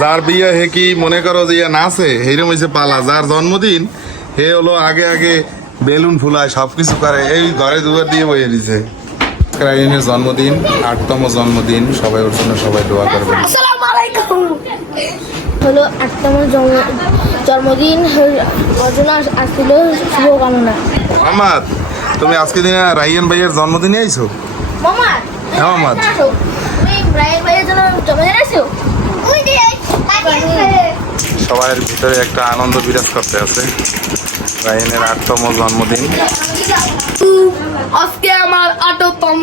যার বিয়ে হে কি মনে করো যে নাচে হেরম হয়েছে পালা, যার জন্মদিন হে হলো আগে আগে বেলুন ফুলায় সবকিছু করে, এই ঘরে দুয়ার দিয়ে বইয়ে দিছে। রায়ানের জন্মদিন, 8তম জন্মদিন, সবাই ওর জন্য সবাই দোয়া করবেন। আসসালামু আলাইকুম। হলো 8তম জন্মদিন, ওর জন্য আসছিল শুভকামনা। মোহাম্মদ, তুমি আজকে দিনে রায়ান ভাইয়ের জন্মদিনে আইছো? মামা, হ্যাঁ মোহাম্মদ, তুমি রায়ান ভাইয়ের জন্য জন্মদিন আসছো? সবার ভিতরে একটা আনন্দ বিরাজ করতে আছে। রায়ানের 8তম জন্মদিন। আজকে আমার 8তম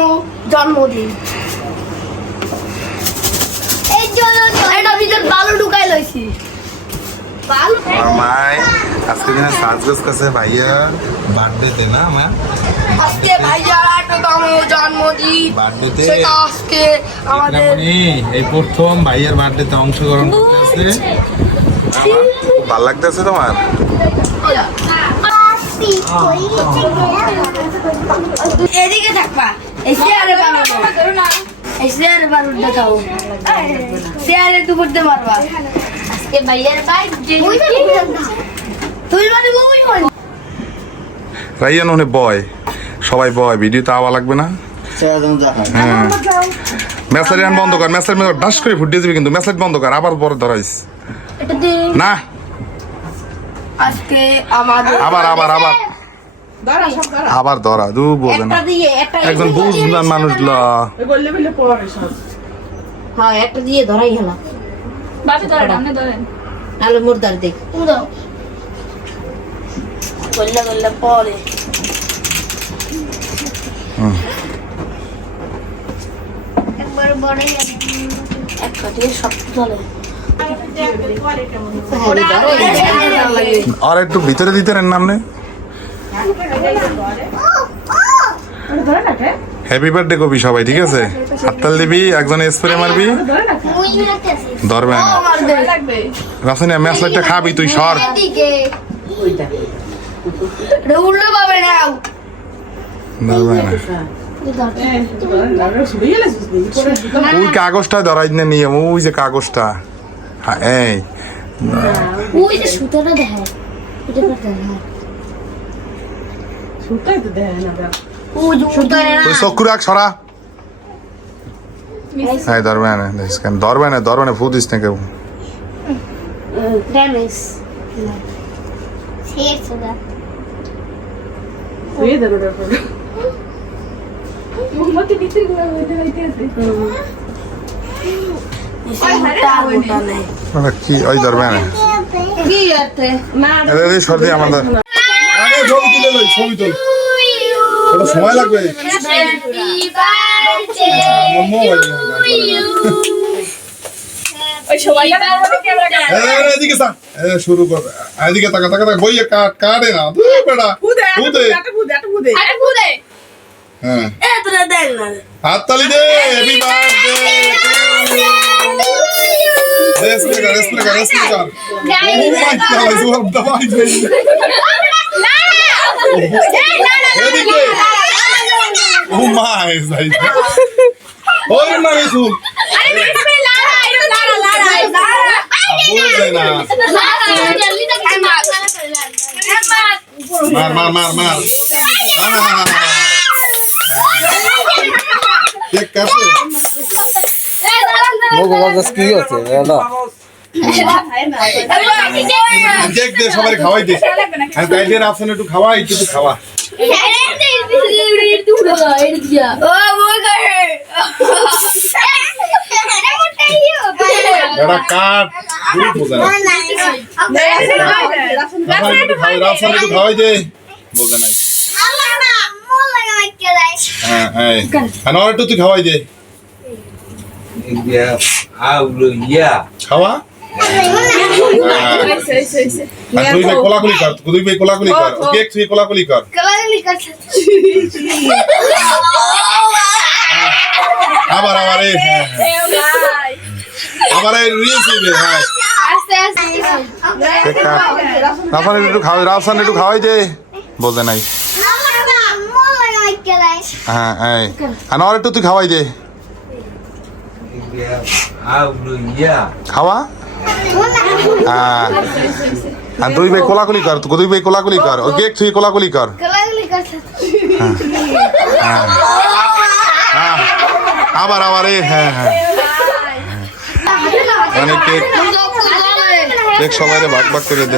জন্মদিন। এই জন্য এটা ভিতর বালু ঢুকাই লইছি। বালু আমার মায় আজকে দিনে সাজগোজ কাছে ভাইয়ার বার্থডেতে না মা, আজকে ভাইয়ার 8তম জন্মদিন। বার্থডেতে সেটা আজকে আমাদের এই প্রথম ভাইয়ের বার্থডেতে অংশগ্রহণ করতেছে। খুব ভালো লাগতেছে তোমার? এদিকে থাকবা, এই চেয়ারে বারো না, এই চেয়ারে বারো দেখাও, চেয়ারে দুপুর দিয়ে মারবা। আজকে ভাইয়ের বাইক তুই মানে বই বল। রাইয়ান ওনে বয়, সবাই বয়, ভিডিওতে আওয়া লাগবে না। হ্যাঁ, মেসলাইট বন্ধ কর, মেসলাইট ডাস করে ফুটিয়ে যাবে কিন্তু, মেসলাইট বন্ধ কর, আবার পরে ধরাইস এটা দে না। আজকে আমাদের আবার আবার আবার আবার ধরা দু বোঝে না, একটা দিয়ে একটা একজন বুঝলাম মানুষ ল। হ্যাঁ একটা দিয়ে ধরাই হলো। বাপে ধরেন, আপনি ধরেন। আলো মুর্দার দেখ তুমি দাও, গল্লা গল্লা পরে একবার বড় একটা দিয়ে সব চলে। আর একটু ভিতরে দিতে রেন নামনে। হ্যাপি বার্থডে কবি সবাই, ঠিক আছে? হাততাল দিবি, একজনে স্প্রে মারবি, ধরবে না। রাসনে মেসলাইটটা খাবি তুই, সর। উল্টো পাবে না, ধরবে না। ওই কাগজটা ধরাই না নিয়ে, ওই যে কাগজটা। হ্যাঁ, এই ওই যে সুতোটা দেখায়, এটা করতে হয়। ওই যে সুতোটা না, তুই চক্ষু রাখ, সরা। হ্যাঁ, ধরবে না, দেখিস কেন ধরবে না, ধরবে না, ফু দিস না কেউ। ড্যামেজ শেষ সুদা কি ওই ধরবে না, কি আছে সর্দি আমাদের ছবি তুলে লই, ছবি তুল, সময় লাগবে। এদিকে শুরু কর, এদিকে তাকা তাকা তাকা, বইয়ে কাট কাটে না বেটা, হ্যাঁ হাততালি দে। হ্যাপি বার্থডে, রেসপে কর, রেসপে কর, রেসপে কর। ও মাই গড, জোর দবাই দে। এদিকে ও মাই যাই, ওই না কিছু বুঝে না। মার মার মার মার, কেক কাটে কি হচ্ছে কেক দে, সবাই খাওয়াই দে। আর গাইডের আপশন একটু খাওয়া, একটু খাওয়া। এটা কাট দুধ বোঝা না, রাফসান একটু খাওয়াই দে, বোঝা নাই। হ্যাঁ হ্যাঁ, আর একটু তুই খাওয়াই দে, খাওয়া। আর দুই ভাই কোলাকুলি কর, দুই ভাই কোলাকুলি কর, কেক তুই কোলাকুলি কর। আবার আবার এই আবার এই রিলস দিবে। হ্যাঁ, কেক কাট, রাফসান একটু খাওয়াই, রাফসান একটু খাওয়াই দে, বোঝে নাই। হ্যাঁ এই, আর একটু তুই খাওয়াই দে, খাওয়া। হ্যাঁ আর দুই ভাই কোলাকুলি কর, দুই ভাই কোলাকুলি কর, ও কেক তুই কোলাকুলি কর। হ্যাঁ আবার আবার হ্যাঁ হ্যাঁ অনেক কেক, কেক সবাই ভাগ ভাগ করে দে।